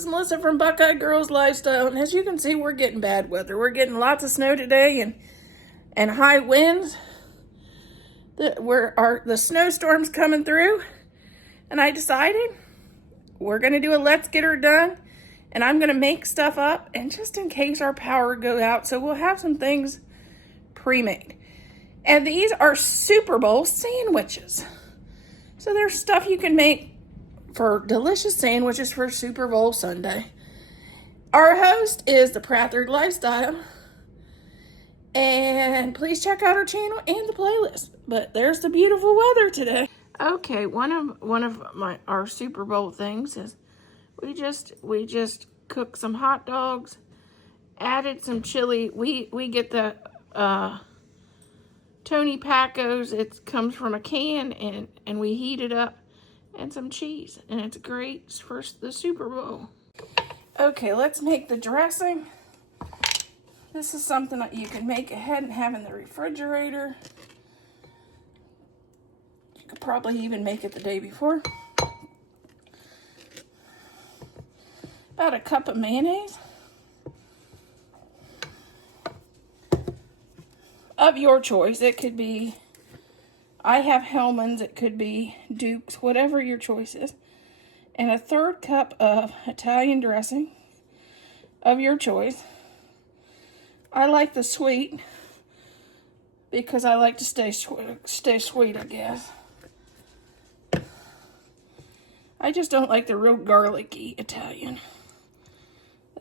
is Melissa from Buckeye Girls Lifestyle, and as you can see, we're getting bad weather. We're getting lots of snow today and high winds. The snowstorm's coming through, and I decided we're going to do a Let's Get Her Done, and I'm going to make stuff up, and just in case our power go out, so we'll have some things pre-made. And these are Super Bowl sandwiches. So there's stuff you can make for delicious sandwiches for Super Bowl Sunday. Our host is the Buckeye Lifestyle. And please check out our channel and the playlist. But there's the beautiful weather today. Okay, one of our Super Bowl things is we just cooked some hot dogs, added some chili. We get the Tony Pacos. It comes from a can, and we heat it up, and some cheese, and it's great for the Super Bowl. Okay, let's make the dressing. This is something that you can make ahead and have in the refrigerator. You could probably even make it the day before. About a cup of mayonnaise. Of your choice. It could be, I have Hellmann's, it could be Duke's, whatever your choice is. And a 1/3 cup of Italian dressing of your choice. I like the sweet because I like to stay sweet, I guess. I just don't like the real garlicky Italian.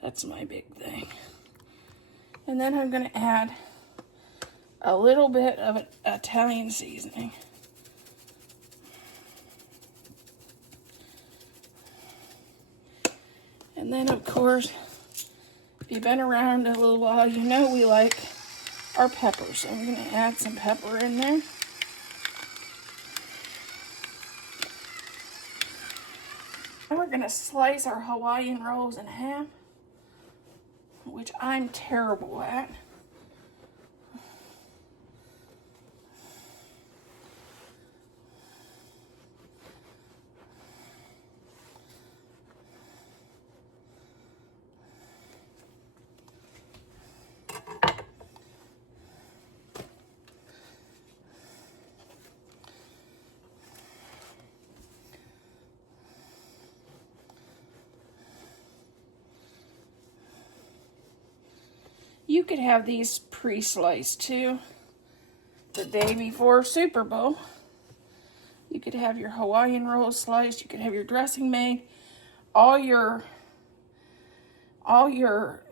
That's my big thing. And then I'm going to add a little bit of Italian seasoning. And then, of course, if you've been around a little while, you know we like our peppers. So I'm going to add some pepper in there. And we're going to slice our Hawaiian rolls in half, which I'm terrible at. You could have these pre-sliced too. The day before Super Bowl, you could have your Hawaiian rolls sliced. You could have your dressing made. All your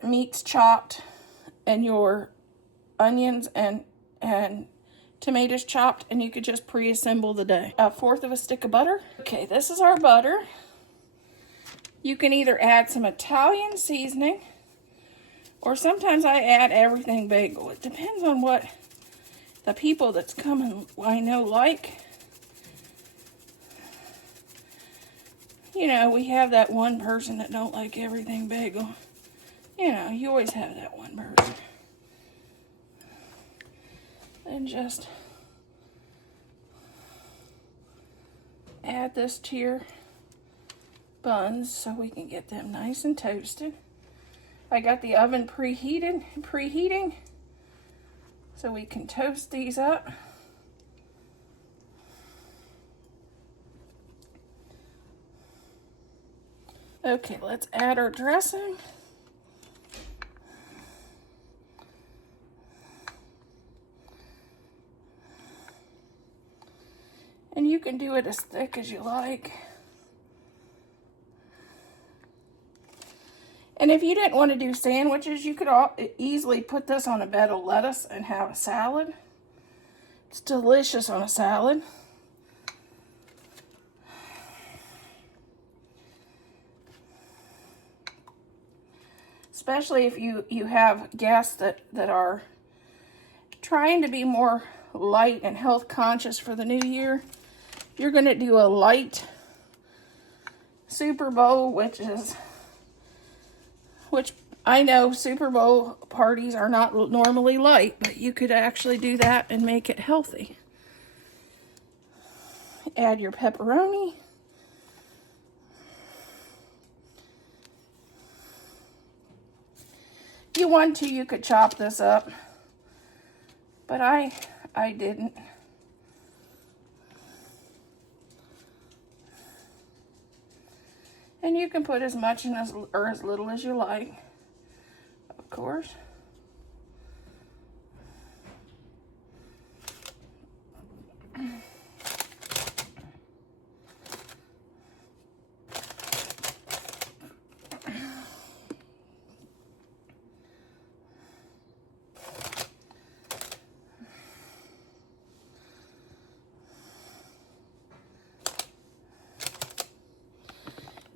meats chopped, and your onions and tomatoes chopped, and you could just pre-assemble the day. 1/4 of a stick of butter. Okay, this is our butter. You can either add some Italian seasoning, or sometimes I add everything bagel. It depends on what the people that's coming I know like. You know, we have that one person that don't like everything bagel. You know, you always have that one person. And just add this to your buns so we can get them nice and toasted. I got the oven preheating, so we can toast these up. Okay, let's add our dressing. And you can do it as thick as you like. And if you didn't want to do sandwiches, you could easily put this on a bed of lettuce and have a salad. It's delicious on a salad. Especially if you have guests that are trying to be more light and health conscious for the new year. You're going to do a light Super Bowl, which I know Super Bowl parties are not normally light, but you could actually do that and make it healthy. Add your pepperoni. If you want to, you could chop this up, but I didn't. And you can put as much in or as little as you like, of course.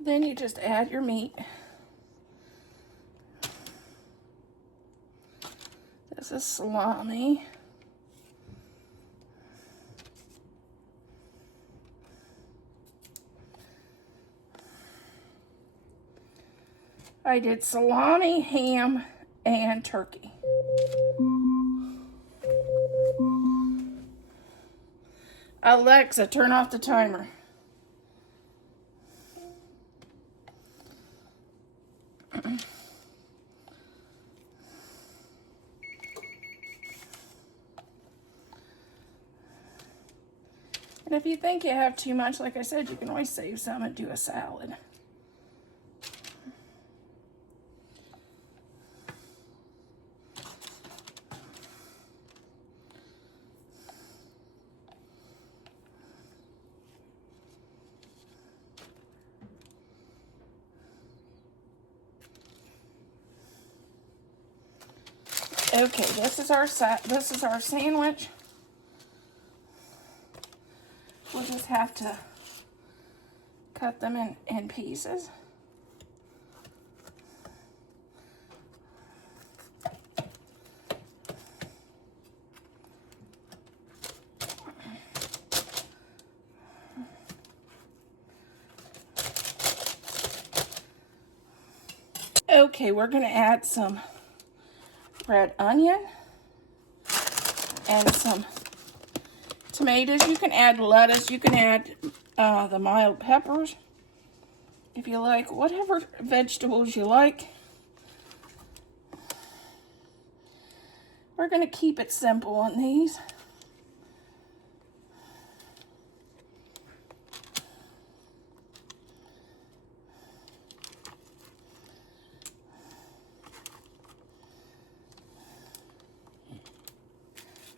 Then you just add your meat. This is salami. I did salami, ham, and turkey. Alexa, turn off the timer. And if you think you have too much, like I said, you can always save some and do a salad. Okay, this is our sandwich. We'll just have to cut them in pieces. Okay, we're going to add some red onion and some tomatoes. You can add lettuce. You can add the mild peppers if you like, whatever vegetables you like. We're going to keep it simple on these.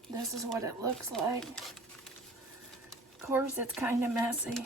This is what it looks like. Of course, it's kind of messy.